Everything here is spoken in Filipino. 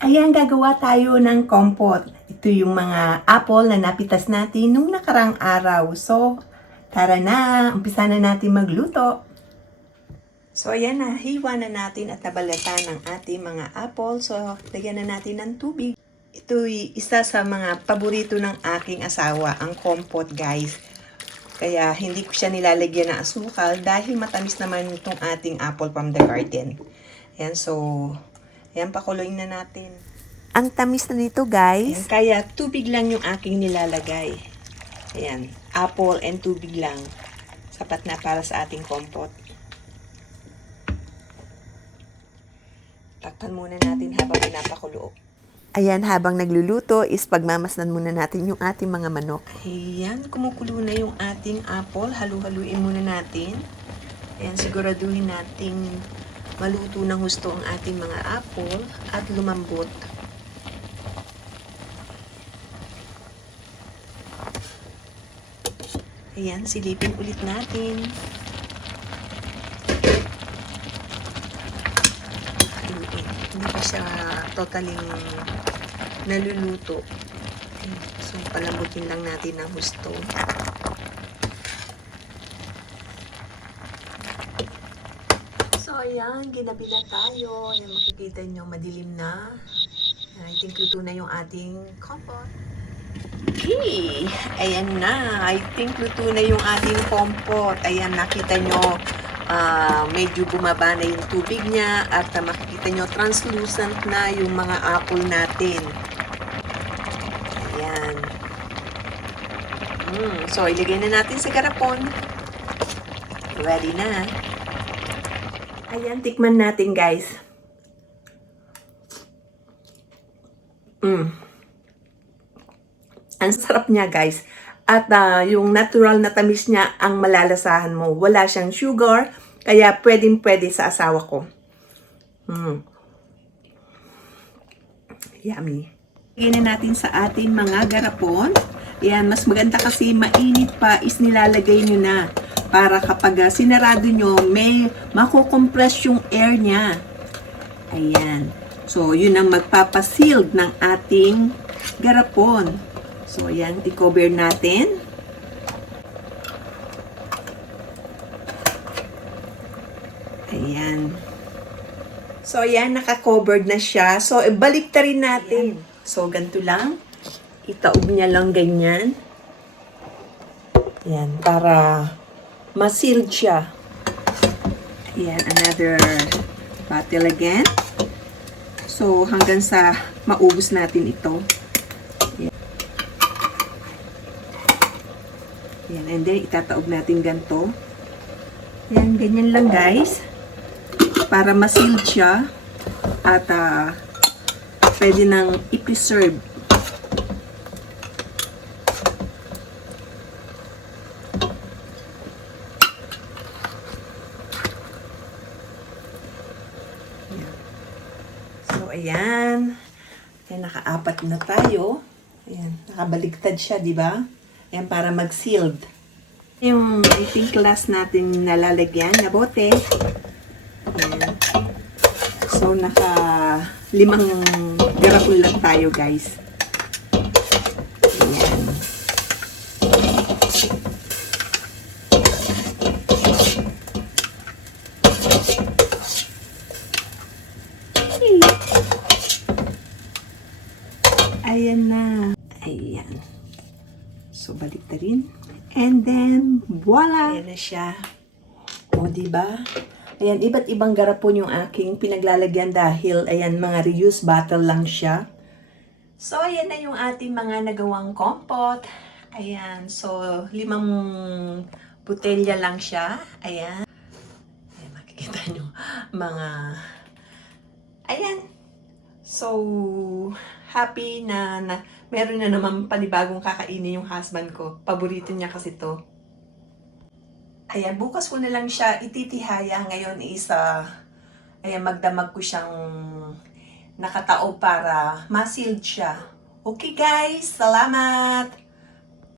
Ayan, gagawa tayo ng kompot. Ito yung mga apple na napitas natin nung nakarang araw. So, tara na, umpisa na natin magluto. So, ayan na, hiwa na natin at nabalatan ng ating mga apple. So, lagyan na natin ng tubig. Ito'y isa sa mga paborito ng aking asawa, ang kompot, guys. Kaya hindi ko siya nilalagyan ng asukal dahil matamis naman itong ating apple from the garden. Ayan, so, ayan, pakuluin na natin. Ang tamis na nito, guys. Ayan, kaya tubig lang yung aking nilalagay. Ayan, apple and tubig lang. Sapat na para sa ating kompot. Takpan muna natin habang pinapakulo. Ayan, habang nagluluto is pagmamasdan muna natin yung ating mga manok. Ayan, kumukulo na yung ating apple. Halu-haluin muna natin. Ayan, siguraduhin natin maluto ng husto ang ating mga apple at lumambot. Ayan, silipin ulit natin. Hindi pa siya totally naluluto. So, palambutin lang natin ng husto. So, ayan, ginabi na tayo. Ayan, makikita nyo, madilim na. I think luto na yung ating kompot. Okay, ayan na. I think luto na yung ating kompot. Ayan, nakita nyo, medyo bumaba na yung tubig niya at makikita nyo, translucent na yung mga apple natin. Ayan. So, ilagay na natin sa garapon. Ready na. Ayan, tikman natin, guys. Ang sarap niya, guys. At yung natural na tamis niya ang malalasahan mo. Wala siyang sugar, kaya pwedeng-pwede sa asawa ko. Yummy. Lagyan na natin sa ating mga garapon. Yan, mas maganda kasi mainit pa is nilalagay nyo na. Para kapag sinarado nyo, may makukompress yung air niya. Ayan. So, yun ang magpapasealed ng ating garapon. So, ayan, i-cover natin. Ayan. So, ayan, naka-covered na siya. So, ibalik ta rin natin. Ayan. So, ganito lang. Itaob niya lang ganyan. Ayan, para ma-sealed siya. Ayan, another bottle again. So, hanggang sa maubos natin ito. Yan, and then itataob natin ganito. Yan, ganyan lang, guys. Para ma-sealed siya. At pwede nang i-preserve. Yan. So, ayan. Ayan, naka-apat na tayo. Ayan, nakabaligtad siya, di ba? Ayan, para mag-sealed. Yung, I think, last natin nalalagyan na bote. Ayan. So, naka-5 garapon lang tayo, guys. Ayan. Ayan na. Ayan. So, balik na rin. And then, voila! Ayan na siya. O, diba? Ayan, iba't ibang garapon yung aking pinaglalagyan dahil, ayan, mga reuse bottle lang siya. So, ayan na yung ating mga nagawang kompot. Ayan, so, 5 botelya lang siya. Ayan. Ayan, makikita nyo. Mga, ayan. So, happy na meron na naman panibagong kakainin yung husband ko. Paborito niya kasi to. Ayan, bukas ko na lang siya ititihaya. Ngayon is, ayan, magdamag ko siyang nakataob para ma-sealed siya. Okay, guys, salamat!